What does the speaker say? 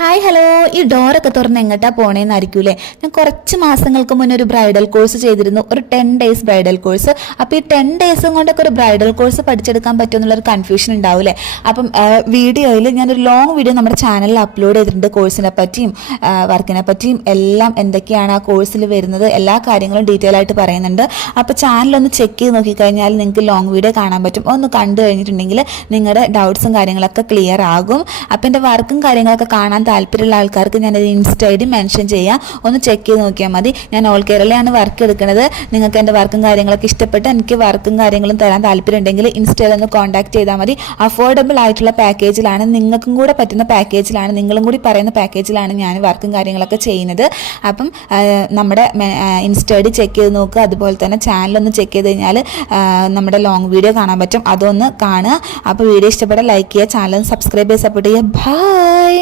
Hi hello. ഈ ഡോറൊക്കെ തുറന്ന് എങ്ങോട്ടാ പോണേന്നായിരിക്കൂലേ. ഞാൻ കുറച്ച് മാസങ്ങൾക്ക് മുന്നേ ഒരു ബ്രൈഡൽ കോഴ്സ് ചെയ്തിരുന്നു, ഒരു 10 days ബ്രൈഡൽ കോഴ്സ്. അപ്പോൾ ഈ 10 days കൊണ്ടൊക്കെ ഒരു ബ്രൈഡൽ കോഴ്സ് പഠിച്ചെടുക്കാൻ പറ്റുമെന്നുള്ളൊരു കൺഫ്യൂഷൻ ഉണ്ടാവില്ലേ. അപ്പം വീഡിയോയിൽ ഞാനൊരു ലോങ് വീഡിയോ നമ്മുടെ ചാനലിൽ അപ്ലോഡ് ചെയ്തിട്ടുണ്ട്, കോഴ്സിനെ പറ്റിയും വർക്കിനെ പറ്റിയും എല്ലാം, എന്തൊക്കെയാണ് ആ കോഴ്സിൽ വരുന്നത്, എല്ലാ കാര്യങ്ങളും ഡീറ്റെയിൽ ആയിട്ട് പറയുന്നുണ്ട്. അപ്പോൾ ചാനലൊന്ന് ചെക്ക് ചെയ്ത് നോക്കിക്കഴിഞ്ഞാൽ നിങ്ങൾക്ക് ലോങ് വീഡിയോ കാണാൻ പറ്റും. ഒന്ന് കണ്ടു കഴിഞ്ഞിട്ടുണ്ടെങ്കിൽ നിങ്ങളുടെ ഡൗട്ട്സും കാര്യങ്ങളൊക്കെ ക്ലിയർ ആകും. അപ്പം എൻ്റെ വർക്കും കാര്യങ്ങളൊക്കെ കാണാൻ താല്പര്യമുള്ള ആൾക്കാർക്ക് ഞാനത് ഇൻസ്റ്റ ഐ ഡി മെൻഷൻ ചെയ്യാം, ഒന്ന് ചെക്ക് ചെയ്ത് നോക്കിയാൽ മതി. ഞാൻ ഓൾ കേരളയാണ് വർക്ക് എടുക്കുന്നത്. നിങ്ങൾക്ക് എൻ്റെ വർക്കും കാര്യങ്ങളൊക്കെ ഇഷ്ടപ്പെട്ട് എനിക്ക് വർക്കും കാര്യങ്ങളും തരാൻ താല്പര്യം ഉണ്ടെങ്കിൽ ഇൻസ്റ്റയിൽ ഒന്ന് കോൺടാക്ട് ചെയ്താൽ മതി. അഫോർഡബിൾ ആയിട്ടുള്ള പാക്കേജിലാണ്, നിങ്ങൾക്കും കൂടെ പറ്റുന്ന പാക്കേജിലാണ്, നിങ്ങളും കൂടി പറയുന്ന പാക്കേജിലാണ് ഞാൻ വർക്കും കാര്യങ്ങളൊക്കെ ചെയ്യുന്നത്. അപ്പം നമ്മുടെ ഇൻസ്റ്റ ഐ ഡി ചെക്ക് ചെയ്ത് നോക്കുക. അതുപോലെ തന്നെ ചാനലൊന്ന് ചെക്ക് ചെയ്ത് കഴിഞ്ഞാൽ നമ്മുടെ ലോങ് വീഡിയോ കാണാൻ പറ്റും, അതൊന്ന് കാണുക. അപ്പോൾ വീഡിയോ ഇഷ്ടപ്പെട്ടാൽ ലൈക്ക് ചെയ്യുക, ചാനൽ സബ്സ്ക്രൈബ് ചെയ്ത് സപ്പോർട്ട് ചെയ്യുക. ബൈ.